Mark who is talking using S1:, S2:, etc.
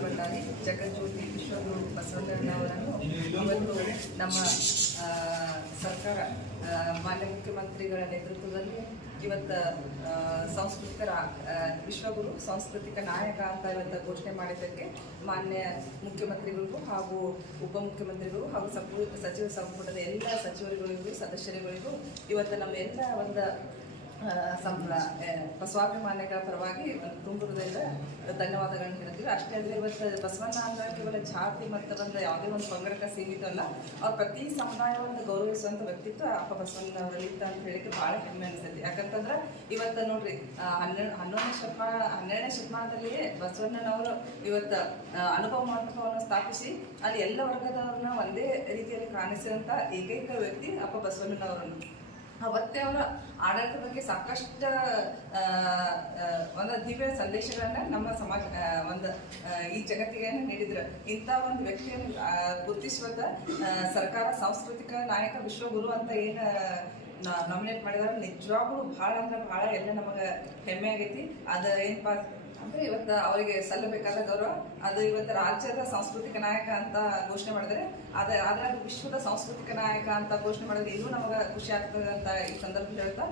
S1: ಭಕ್ತರಾಗಿ ಜಗಜ್ಯೋತಿ ವಿಶ್ವಗುರು ಬಸವಣ್ಣನವರನ್ನು ಅವತ್ತು ನಮ್ಮ ಸರ್ಕಾರ ಮಾನ್ಯ ಮುಖ್ಯಮಂತ್ರಿಗಳ ನೇತೃತ್ವದಲ್ಲಿ ಇವತ್ತು ಸಾಂಸ್ಕೃತಿಕ ವಿಶ್ವಗುರು ಸಾಂಸ್ಕೃತಿಕ ನಾಯಕ ಅಂತ ಇವತ್ತು ಘೋಷಣೆ ಮಾಡಿದ್ದಕ್ಕೆ ಮಾನ್ಯ ಮುಖ್ಯಮಂತ್ರಿಗಳಿಗೂ ಹಾಗೂ ಉಪಮುಖ್ಯಮಂತ್ರಿಗಳು ಹಾಗೂ ಸಚಿವ ಸಂಪುಟದ ಎಲ್ಲ ಸಚಿವರುಗಳಿಗೂ, ಸದಸ್ಯರುಗಳಿಗೂ ಇವತ್ತು ನಮ್ಮ ಎಲ್ಲ ಒಂದು ಆ, ಸ್ವಾಭಿಮಾನಿಗಳ ಪರವಾಗಿ ಒಂದು ಧನ್ಯವಾದಗಳನ್ನು ಹೇಳ್ತೀವಿ. ಅಷ್ಟೇ ಅಲ್ಲದೆ ಇವತ್ತು ಬಸವಣ್ಣ ಅಂದ್ರೆ ಕೇವಲ ಜಾತಿ ಮತ್ತು ಒಂದು ಯಾವುದೇ ಒಂದು ಪಂಗಡಕ್ಕೆ ಸೀಮಿತ ಅಲ್ಲ. ಅವ್ರ ಪ್ರತಿ ಸಮುದಾಯವನ್ನು ಗೌರವಿಸುವಂಥ ವ್ಯಕ್ತಿತ್ವ ಅಪ್ಪ ಬಸವಣ್ಣವರಲ್ಲಿ ಇತ್ತು ಅಂತ ಹೇಳಿಕ್ಕೆ ಭಾಳ ಹೆಮ್ಮೆ ಅನಿಸ್ತೈತಿ. ಯಾಕಂತಂದ್ರೆ ಇವತ್ತು ನೋಡ್ರಿ ಹನ್ನೆರಡು ಹನ್ನೊಂದನೇ ಶತಮಾನ ಹನ್ನೆರಡನೇ ಶತಮಾನದಲ್ಲಿಯೇ ಬಸವಣ್ಣನವರು ಇವತ್ತು ಅನುಭವ ಮಹತ್ವವನ್ನು ಸ್ಥಾಪಿಸಿ ಅಲ್ಲಿ ಎಲ್ಲ ವರ್ಗದವ್ರನ್ನ ಒಂದೇ ರೀತಿಯಲ್ಲಿ ಕಾಣಿಸಿದಂಥ ಏಕೈಕ ವ್ಯಕ್ತಿ ಅಪ್ಪ ಬಸವಣ್ಣನವರನ್ನು. ಅವತ್ತೇ ಅವರ ಆಡಳಿತದ ಬಗ್ಗೆ ಸಾಕಷ್ಟು ಒಂದು ದಿವ್ಯ ಸಂದೇಶಗಳನ್ನು ನಮ್ಮ ಸಮಾಜ ಒಂದು ಈ ಜಗತ್ತಿಗೆ ನೀಡಿದ್ರು. ಇಂಥ ಒಂದು ವ್ಯಕ್ತಿಯನ್ನು ಗುರುತಿಸುವಂತ ಸರ್ಕಾರ, ಸಾಂಸ್ಕೃತಿಕ ನಾಯಕ ವಿಶ್ವಗುರು ಅಂತ ಏನು ನಾಮಿನೇಟ್ ಮಾಡಿದಾರ, ನಿಜವಾಗ್ಲೂ ಭಾಳ ಅಂದ್ರೆ ಭಾಳ ಎಲ್ಲ ನಮಗೆ ಹೆಮ್ಮೆ ಆಗೈತಿ. ಅದು ಏನಪ್ಪಾ ಅಂದ್ರೆ ಇವತ್ತು ಅವರಿಗೆ ಸಲ್ಲಬೇಕಾದ ಗೌರವ, ಅದು ಇವತ್ತು ರಾಜ್ಯದ ಸಾಂಸ್ಕೃತಿಕ ನಾಯಕ ಅಂತ ಘೋಷಣೆ ಮಾಡಿದ್ರೆ, ಅದ ಆದ್ರೆ ವಿಶ್ವದ ಸಾಂಸ್ಕೃತಿಕ ನಾಯಕ ಅಂತ ಘೋಷಣೆ ಮಾಡಿದ್ರೆ ಇನ್ನೂ ನಮಗೆ ಖುಷಿ ಆಗ್ತದೆ ಅಂತ ಈ ಸಂದರ್ಭದಲ್ಲಿ ಹೇಳ್ತಾ